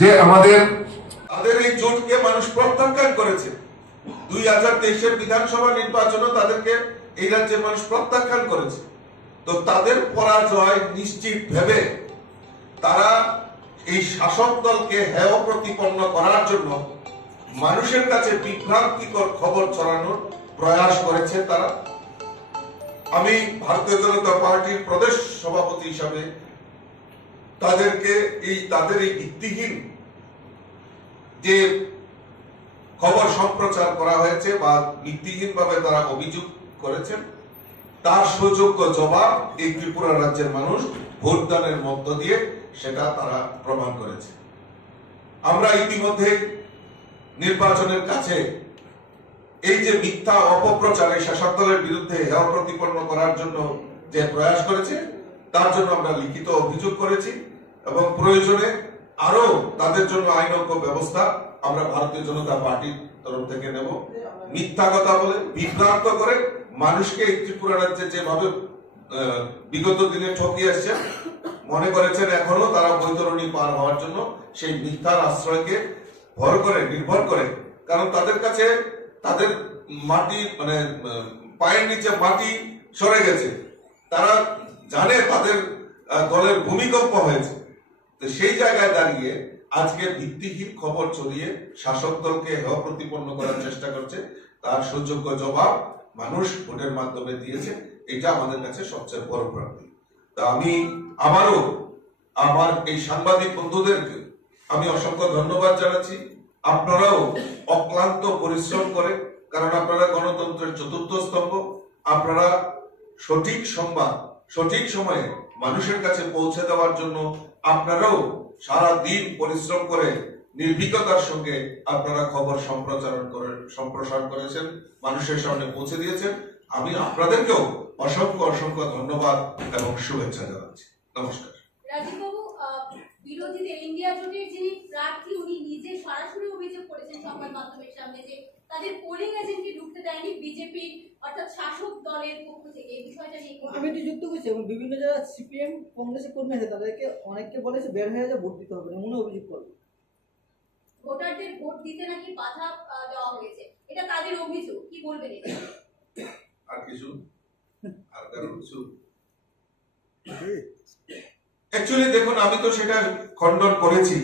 যে তাদের এই জোটকে মানুষ প্রত্যাখ্যান করেছে। 2023-এর বিধানসভা নির্বাচনে তাদেরকে এই রাজ্যের মানুষ প্রত্যাখ্যান করেছে। তো তাদের পরাজয় নিশ্চিত ভেবে তারা এই শাসক দলকে হেয় প্রতিপন্ন করার জন্য মানুষের কাছে বিভ্রান্তিকর খবর ছড়ানোর প্রয়াস করেছে তারা। আমি ভারতীয় জনতা পার্টির প্রদেশ সভাপতি হিসাবে তাদের এই ভিত্তিহীন যে খবর সম্প্রচার করা হয়েছে বা ভিত্তিহীন ভাবে তারা অভিযোগ করেছেন তার সুযোগ্য জবাব এই ত্রিপুরা রাজ্যের মানুষ ভোটদানের মধ্য দিয়ে সেটা তারা প্রমাণ করেছে। আমরা ইতিমধ্যে নির্বাচনের কাছে এই যে মিথ্যা অপপ্রচারে শাসক দলের বিরুদ্ধে হেয় প্রতিপন্ন করার জন্য যে প্রয়াস করেছে তার জন্য আমরা লিখিত অভিযোগ করেছি এবং প্রয়োজনে আরো তাদের জন্য আইনজ্ঞ ব্যবস্থা আমরা ভারতীয় জনতা পার্টির তরফ থেকে নেব। মিথ্যা কথা বলে বিভ্রান্ত করে মানুষকে এই ত্রিপুরা রাজ্যে যেভাবে বিগত দিনে ঠকিয়ে আসছে মনে করেছেন এখনো তারা বৈতরণী পার হওয়ার জন্য সেই মিথ্যার আশ্রয়কে নির্ভর করে, কারণ তাদের কাছে তাদের মাটি মানে পায়ের নিচে মাটি সরে গেছে, তারা জানে তাদের দলের ভূমিকম্প হয়েছে। তো সেই জায়গায় দাঁড়িয়ে আজকে ভিত্তিহীন খবর ছড়িয়ে শাসক দলকে হেয় প্রতিপন্ন করার চেষ্টা করছে, তার সুযোগ্য জবাব মানুষ ভোটের মাধ্যমে দিয়েছে। এটা আমাদের কাছে সবচেয়ে বড় প্রাপ্তি। তা আমি আবারও আমার এই সাংবাদিক বন্ধুদেরকে আমি অসংখ্য ধন্যবাদ জানাচ্ছি। আপনারাও অক্লান্ত পরিশ্রম করে, কারণ আপনারা গণতন্ত্রের চতুর্থ স্তম্ভ, আপনারা সঠিক সংবাদ সঠিক সময়ে মানুষের কাছে পৌঁছে দেওয়ার জন্য আপনারাও সারা দিন পরিশ্রম করে নির্ভীকতার সঙ্গে আপনারা খবর সম্প্রসারণ করেছেন, মানুষের সামনে পৌঁছে দিয়েছেন। আমি আপনাদেরকেও অসংখ্য অসংখ্য ধন্যবাদ এবং শুভেচ্ছা জানাচ্ছি। নমস্কার। রাজীববাবু, বিরোধীদের ইন্ডিয়া জোটের যিনি প্রার্থী উনি নিজে সরাসরি অভিযোগ করেছেন সংবাদ মাধ্যমের সামনে যে তাদের পোলিং এজেন্টকে ঢুকতে দেয়নি বিজেপি অর্থাৎ শাসক দলের পক্ষ থেকে। এই বিষয়টা নিয়ে আমি একটু যুক্ত করছি এবং বিভিন্ন যারা সিপিএম কংগ্রেসের কর্মী আছে তাদেরকে অনেককে বলেছে বের হয়ে যা ভোট দিতে হবে, এমন অভিযোগ করবে। ভোটারদের ভোট দিতে নাকি বাধা দেওয়া হয়েছে, এটা তাদের অভিযোগ, কি বলবেন এটা? আর কিছু আর কারো কিছু অ্যাকচুয়ালি দেখুন, আমি তো সেটা খণ্ডন করেছি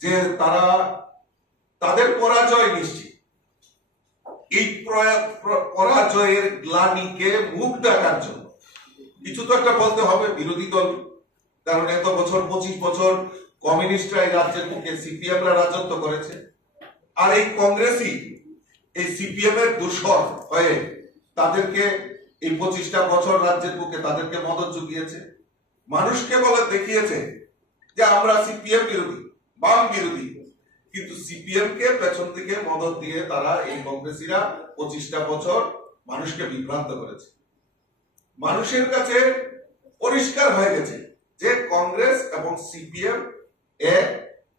যে তাদের পরাজয় নিশ্চিত। এই পরাজয়ের গ্লানিকে মুখ দেখার জন্য কিছু তো একটা বলতে হবে বিরোধী দল, কারণ এত বছর 25 বছর কমিউনিস্টরা এই রাজ্যের বুকে সিপিএমরা রাজত্ব করেছে, আর এই কংগ্রেসই এই সিপিএম এর দূষর হয়ে তাদেরকে এই 25টা বছর রাজ্যের বুকে তাদেরকে মদত জুগিয়েছে, মানুষকে বলে দেখিয়েছে যে আমরা সিপিএম বিরোধী, বাম বিরোধী, কিন্তু সিপিএম কে পেছন থেকে মদত দিয়ে তারা এই কংগ্রেসীরা 25টা বছর মানুষকে বিভ্রান্ত করেছে। মানুষের কাছে পরিষ্কার হয়ে গেছে যে কংগ্রেস এবং সিপিএম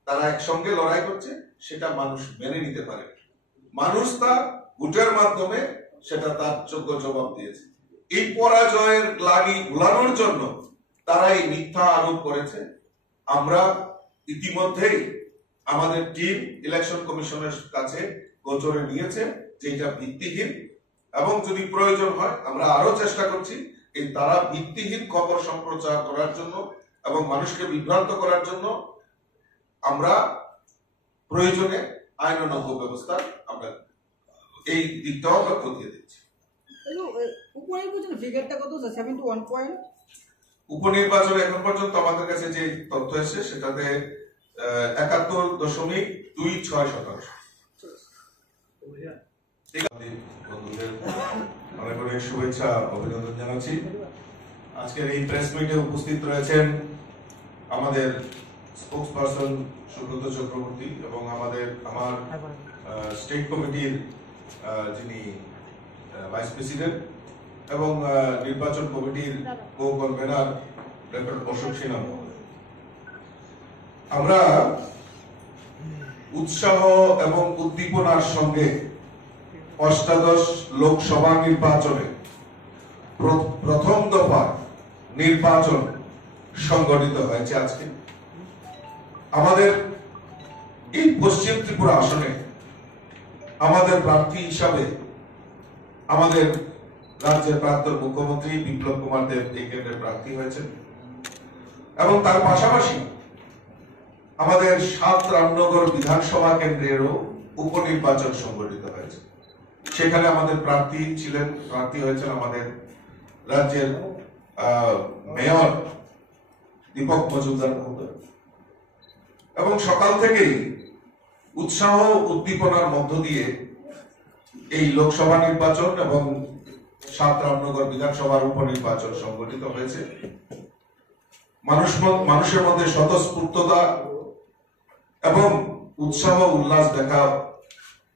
তারা একসঙ্গে লড়াই করছে, সেটা মানুষ মেনে নিতে পারে। মানুষ তা ভোটের মাধ্যমে সেটা তার যোগ্য জবাব দিয়েছে। এই পরাজয়ের গ্লানি ভুলানোর জন্য তারা এই মিথ্যা আরোপ করেছে। আমরা ইতিমধ্যেই আমাদের টিম ইলেকশন কমিশনের কাছে গোচরে নিয়েছে যে এটা ভিত্তিহীন, এবং যদি প্রয়োজন হয় আমরা আরো চেষ্টা করছি এই তারা ভিত্তিহীন খবর সম্প্রচার করার জন্য এবং মানুষকে বিভ্রান্ত করার জন্য আমরা প্রয়োজনে আইনানুগ ব্যবস্থা আমরা এই দিকটাও আমরা খতিয়ে দিচ্ছি। উপনির্বাচনে এখন পর্যন্ত আমাদের কাছে যে তথ্য এসেছে সেটাতে 71.26%। বন্ধুদের অনেক অনেক শুভেচ্ছা অভিনন্দন জানাচ্ছি। আজকের এই প্রেস মিটে উপস্থিত রয়েছেন আমাদের স্পোকসপারসন সুব্রত চক্রবর্তী এবং আমার স্টেট কমিটির যিনি ভাইস প্রেসিডেন্ট এবং নির্বাচন কমিটির co convener doctor Ashok Sinha. আমরা উৎসাহ এবং উদ্দীপনার সঙ্গে অষ্টাদশ লোকসভা নির্বাচনে প্রথম দফা নির্বাচন সংগঠিত হয়েছে আজকে। আমাদের এই পশ্চিম ত্রিপুরা আসনে আমাদের প্রার্থী হিসাবে আমাদের রাজ্যের প্রাক্তন মুখ্যমন্ত্রী বিপ্লব কুমার দেব এই কেন্দ্রের প্রার্থী হয়েছেন এবং তার পাশাপাশি আমাদের ৭ রামনগর বিধানসভা কেন্দ্রেরও উপনির্বাচন সংগঠিত হয়েছে। সেখানে আমাদের প্রার্থী হয়েছেন আমাদের রাজ্যের মেয়র দীপক মজুমদার মহোদয়। এবং সকাল থেকেই উৎসাহ উদ্দীপনার মধ্য দিয়ে এই লোকসভা নির্বাচন এবং ৭ রামনগর বিধানসভার উপনির্বাচন সংগঠিত হয়েছে। মানুষের মধ্যে স্বতঃস্ফূর্ততা এবং উৎসাহ উল্লাস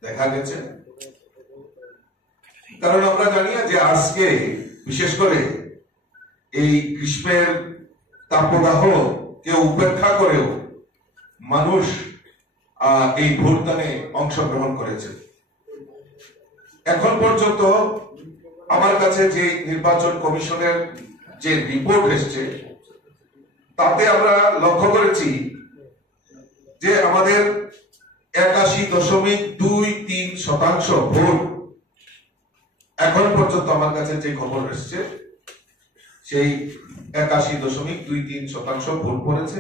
দেখা গেছে। কারণ আমরা জানি যে আজকে বিশেষ করে এই গ্রীষ্মের তাপদাহ কে উপেক্ষা করেও মানুষ এই ভোটদানে অংশগ্রহণ করেছে। এখন পর্যন্ত আমার কাছে যে নির্বাচন কমিশনের যে রিপোর্ট এসছে তাতে আমরা লক্ষ্য করেছি যে আমাদের 81.23% ভোট এখন পর্যন্ত আমার কাছে যে খবর এসছে সেই 81.23% ভোট পড়েছে।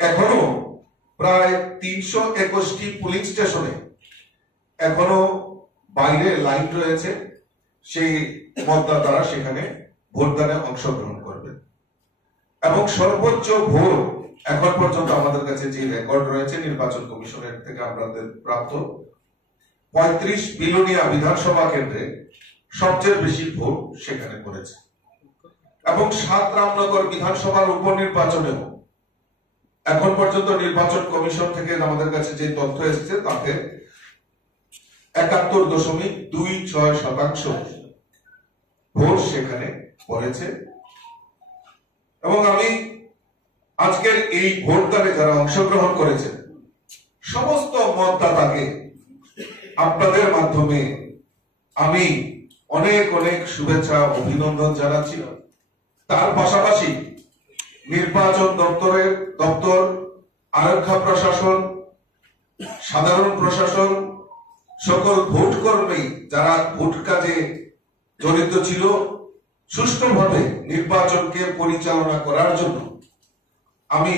এখনো প্রায় 321টি পুলিং স্টেশনে এখনো বাইরে লাইন রয়েছে, সেই মতদাতারা সেখানে ভোটদানে অংশগ্রহণ করবেন। এবং সর্বোচ্চ ভোট এখন পর্যন্ত আমাদের কাছে যে রেকর্ড রয়েছে নির্বাচন কমিশনের থেকে আমাদের প্রাপ্ত 35 বিলোনিয়া বিধানসভা কেন্দ্রে সবচেয়ে বেশি ভোট সেখানে পড়েছে। এবং ৭ রামনগর বিধানসভার উপনির্বাচনেও এখন পর্যন্ত নির্বাচন কমিশন থেকে আমাদের কাছে যে তথ্য এসেছে তাতে 71.26% ভোট সেখানে পড়েছে। এবং আমি আজকের এই ভোটদানে যারা অংশগ্রহণ করেছে সমস্ত মতদাতাকে আপনাদের মাধ্যমে আমি অনেক অনেক শুভেচ্ছা অভিনন্দন জানাচ্ছি। তার পাশাপাশি নির্বাচন দপ্তর, আরক্ষা প্রশাসন, সাধারণ প্রশাসন, সকল ভোট কর্মী যারা ভোট কাজে জড়িত ছিল সুষ্ঠুভাবে নির্বাচনকে পরিচালনা করার জন্য আমি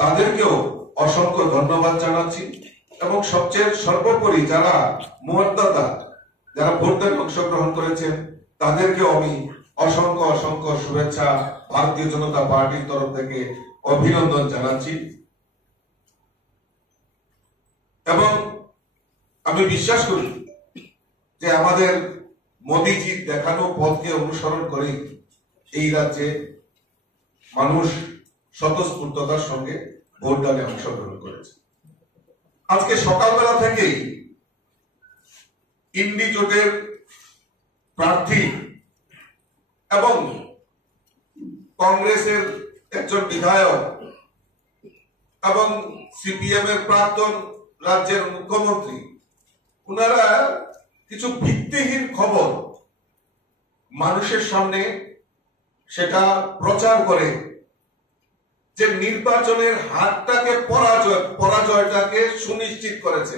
তাদেরকেও অসংখ্য ধন্যবাদ জানাচ্ছি। এবং সবচেয়ে সর্বোপরি যারা মতদাতা যারা ভোটদানে অংশগ্রহণ করেছেন তাদেরকেও আমি অসংখ্য শুভেচ্ছা ভারতীয় জনতা পার্টির তরফ থেকে অভিনন্দন জানাচ্ছি। এবং আমি বিশ্বাস করি যে আমাদের মোদীজির দেখানো পথকে অনুসরণ করে এই রাজ্যে মানুষ স্বতঃস্ফূর্ততার সঙ্গে ভোটদানে অংশগ্রহণ করেছে। আজকে সকালবেলা থেকেই ইন্ডি জোটের প্রার্থী এবং কংগ্রেসের একজন বিধায়ক এবং সিপিএম এর প্রাক্তন রাজ্যের মুখ্যমন্ত্রী ওনারা কিছু ভিত্তিহীন খবর মানুষের সামনে সেটা প্রচার করে যে নির্বাচনের হারটাকে পরাজয়টাকে সুনিশ্চিত করেছে।